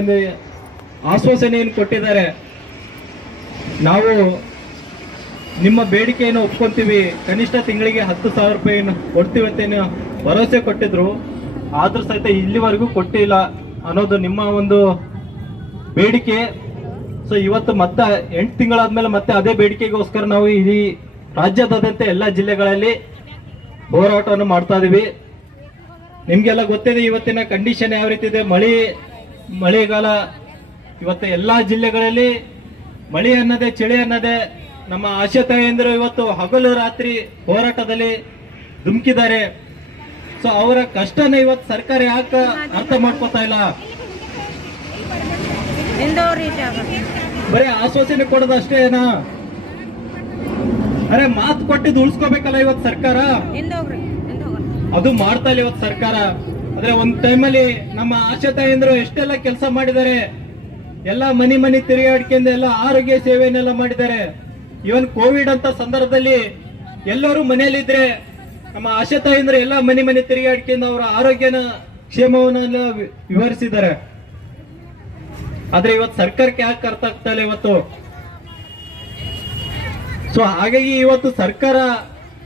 ಎಂದು ಆಶ್ವಾಸನೆಯನ್ನು ಕೊಟ್ಟಿದ್ದಾರೆ. ನಾವು ನಿಮ್ಮ ಬೇಡಿಕೆಯನ್ನು ಒಪ್ಕೊಂತೀವಿ, ಕನಿಷ್ಠ ತಿಂಗಳಿಗೆ 10,000 ರೂಪಾಯಿಯನ್ನು ಕೊಡ್ತೀವಿ ಅಂತ ಭರವಸೆ ಕೊಟ್ಟಿದ್ರು. ಆದ್ರೂ ಸಹಿತ ಇಲ್ಲಿವರೆಗೂ ಕೊಟ್ಟಿಲ್ಲ ಅನ್ನೋದು ನಿಮ್ಮ ಒಂದು ಬೇಡಿಕೆ. ಸೊ ಇವತ್ತು ಮತ್ತೆ 8 ತಿಂಗಳಾದ್ಮೇಲೆ ಮತ್ತೆ ಅದೇ ಬೇಡಿಕೆಗೋಸ್ಕರ ನಾವು ಈ ರಾಜ್ಯದಾದ್ಯಂತ ಎಲ್ಲ ಜಿಲ್ಲೆಗಳಲ್ಲಿ ಹೋರಾಟವನ್ನು ಮಾಡ್ತಾ ಇದೀವಿ. ನಿಮ್ಗೆಲ್ಲ ಗೊತ್ತಿದೆ ಇವತ್ತಿನ ಕಂಡೀಷನ್ ಯಾವ ರೀತಿ ಇದೆ. ಮಳೆಗಾಲ ಇವತ್ತು ಎಲ್ಲಾ ಜಿಲ್ಲೆಗಳಲ್ಲಿ ಮಳೆ ಅನ್ನೋದೇ, ಚಳಿ ಅನ್ನೋದೇ. ನಮ್ಮ ಆಶಾ ತಾಯಂದಿರು ಇವತ್ತು ಹಗಲು ರಾತ್ರಿ ಹೋರಾಟದಲ್ಲಿ ಧುಮುಕಿದ್ದಾರೆ. ಸೊ ಅವರ ಕಷ್ಟನ ಇವತ್ತು ಸರ್ಕಾರ ಯಾಕೆ ಅರ್ಥ ಮಾಡ್ಕೋತಾ ಇಲ್ಲ? ಬರೀ ಆಶ್ವಾಸನೆ ಕೊಡೋದು ಅಷ್ಟೇನಾ? ಅರೆ ಮಾತು ಕೊಟ್ಟಿದ್ದು ಉಳಿಸ್ಕೋಬೇಕಲ್ಲ ಇವತ್ತು ಸರ್ಕಾರ, ಅದು ಮಾಡ್ತಾ ಇಲ್ಲ ಇವತ್ತು ಸರ್ಕಾರ. ಆದ್ರೆ ಒಂದ್ ಟೈಮಲ್ಲಿ ನಮ್ಮ ಆಶಾ ತಾಯಂದ್ರು ಎಷ್ಟೆಲ್ಲ ಕೆಲಸ ಮಾಡಿದ್ದಾರೆ, ಎಲ್ಲ ಮನಿ ತಿರುಗಾಡ್ಕೊಂಡು ಎಲ್ಲ ಆರೋಗ್ಯ ಸೇವೆಯನ್ನೆಲ್ಲ ಮಾಡಿದ್ದಾರೆ. ಇವನ್ ಕೋವಿಡ್ ಅಂತ ಸಂದರ್ಭದಲ್ಲಿ ಎಲ್ಲರೂ ಮನೆಯಲ್ಲಿದ್ರೆ ನಮ್ಮ ಆಶಾ ತಾಯಂದ್ರು ಎಲ್ಲ ಮನಿ ತಿರುಗಾಡ್ಕೊಂಡು ಅವರ ಆರೋಗ್ಯನ ಕ್ಷೇಮವನ್ನೆಲ್ಲ ವಿವರಿಸಿದ್ದಾರೆ. ಆದ್ರೆ ಇವತ್ತು ಸರ್ಕಾರಕ್ಕೆ ಯಾಕೆ ಅರ್ಥ ಆಗ್ತಾ ಇಲ್ಲ ಇವತ್ತು? ಸೊ ಹಾಗಾಗಿ ಇವತ್ತು ಸರ್ಕಾರ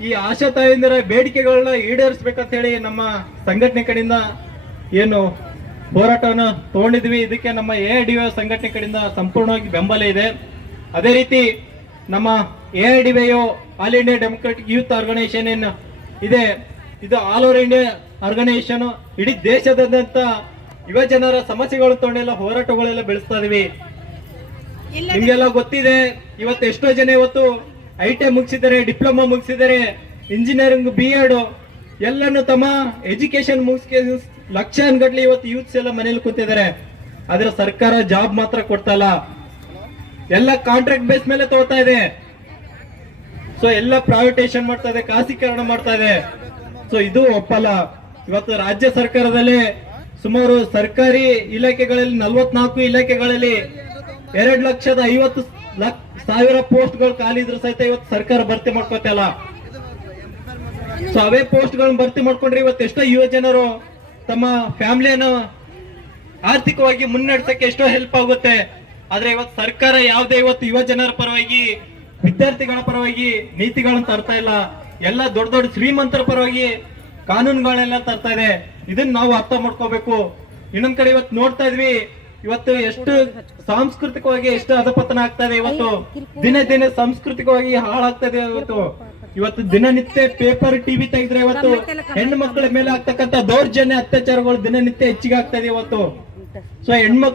ಈ ಆಶಾ ತಾಯಂದಿರ ಬೇಡಿಕೆಗಳನ್ನ ಈಡೇರಿಸಬೇಕಂತ ಹೇಳಿ ನಮ್ಮ ಸಂಘಟನೆ ಕಡೆಯಿಂದ ಏನು ಹೋರಾಟವನ್ನು ತಗೊಂಡಿದ್ವಿ. ಇದಕ್ಕೆ ನಮ್ಮ ಎಐಡಿವೈ ಸಂಘಟನೆ ಕಡೆಯಿಂದ ಸಂಪೂರ್ಣವಾಗಿ ಬೆಂಬಲ ಇದೆ. ಅದೇ ರೀತಿ ನಮ್ಮ AIDYO all India democratic youth organisation ಏನು ಇದೆ, ಇದು ಆಲ್ ಓವರ್ ಇಂಡಿಯಾ ಆರ್ಗನೈಸೇಷನ್. ಇಡೀ ದೇಶದಾದ್ಯಂತ ಯುವ ಜನರ ಸಮಸ್ಯೆಗಳು ತಗೊಂಡೆಲ್ಲ ಹೋರಾಟಗಳೆಲ್ಲ ಬೆಳೆಸ್ತಾ ಇದೀವಿ. ನಿಮ್ಗೆಲ್ಲ ಗೊತ್ತಿದೆ, ಇವತ್ತು ಎಷ್ಟೋ ಜನ ಇವತ್ತು ITI ಮುಗಿಸಿದ್ದಾರೆ, ಡಿಪ್ಲೊಮಾ ಮುಗಿಸಿದ್ದಾರೆ, ಇಂಜಿನಿಯರಿಂಗ್ BEd ಎಲ್ಲಾನು ತಮ್ಮ ಎಜುಕೇಶನ್ ಮುಗಿಸ್ಕೊಂಡು ಲಕ್ಷಾನ್ಗಟ್ಲೆ ಇವತ್ತು ಯೂತ್ಸ್ ಎಲ್ಲ ಮನೇಲಿ ಕೂತಿದ್ದಾರೆ. ಆದ್ರೆ ಸರ್ಕಾರ ಜಾಬ್ ಮಾತ್ರ ಕೊಡ್ತಾ ಇಲ್ಲ, ಎಲ್ಲ ಕಾಂಟ್ರಾಕ್ಟ್ ಬೇಸ್ ಮೇಲೆ ತಗೋತಾ ಇದೆ. ಸೊ ಎಲ್ಲ ಪ್ರೈವೇಟೈಸೇಷನ್ ಮಾಡ್ತಾ ಇದೆ, ಖಾಸಗೀಕರಣ ಮಾಡ್ತಾ ಇದೆ. ಸೊ ಇದು ಒಪ್ಪಲ್ಲ. ಇವತ್ತು ರಾಜ್ಯ ಸರ್ಕಾರದಲ್ಲಿ ಸುಮಾರು ಸರ್ಕಾರಿ ಇಲಾಖೆಗಳಲ್ಲಿ 44 ಇಲಾಖೆಗಳಲ್ಲಿ 2,50,000 ಪೋಸ್ಟ್ಗಳು ಖಾಲಿ ಇದ್ರು ಸಹಿತ ಇವತ್ತು ಸರ್ಕಾರ ಭರ್ತಿ ಮಾಡ್ಕೋತಲ್ಲ. ಸೊ ಅವೇ ಪೋಸ್ಟ್ಗಳನ್ನ ಭರ್ತಿ ಮಾಡ್ಕೊಂಡ್ರೆ ಇವತ್ತು ಎಷ್ಟೋ ಯುವ ಜನರು ತಮ್ಮ ಫ್ಯಾಮಿಲಿಯನ್ನು ಆರ್ಥಿಕವಾಗಿ ಮುನ್ನಡೆಸಕ್ಕೆ ಎಷ್ಟೋ ಹೆಲ್ಪ್ ಆಗುತ್ತೆ. ಆದ್ರೆ ಇವತ್ತು ಸರ್ಕಾರ ಯಾವುದೇ ಇವತ್ತು ಯುವ ಜನರ ಪರವಾಗಿ, ವಿದ್ಯಾರ್ಥಿಗಳ ಪರವಾಗಿ ನೀತಿಗಳನ್ನ ತರ್ತಾ ಇಲ್ಲ. ಎಲ್ಲ ದೊಡ್ಡ ದೊಡ್ಡ ಶ್ರೀಮಂತರ ಪರವಾಗಿ ಕಾನೂನುಗಳೆಲ್ಲ ತರ್ತಾ ಇದೆ. ಇದನ್ನ ನಾವು ಅರ್ಥ ಮಾಡ್ಕೋಬೇಕು. ಇನ್ನೊಂದ್ ಕಡೆ ಇವತ್ತು ನೋಡ್ತಾ ಇದ್ವಿ, ಇವತ್ತು ಎಷ್ಟು ಸಾಂಸ್ಕೃತಿಕವಾಗಿ ಎಷ್ಟು ಅಧಪತನ ಆಗ್ತಾ ಇದೆ. ಇವತ್ತು ದಿನ ಸಾಂಸ್ಕೃತಿಕವಾಗಿ ಹಾಳಾಗ್ತಾ ಇದೆ. ಇವತ್ತು ದಿನನಿತ್ಯ ಪೇಪರ್ ಟಿವಿ ತೆಗೆದ್ರೆ ಇವತ್ತು ಹೆಣ್ಣು ಮಕ್ಕಳ ಮೇಲೆ ಆಗ್ತಕ್ಕಂಥ ದೌರ್ಜನ್ಯ ಅತ್ಯಾಚಾರಗಳು ದಿನನಿತ್ಯ ಹೆಚ್ಚಿಗೆ ಆಗ್ತಾ ಇದೆ ಇವತ್ತು. ಸೊ ಹೆಣ್ಮಕ್ಳು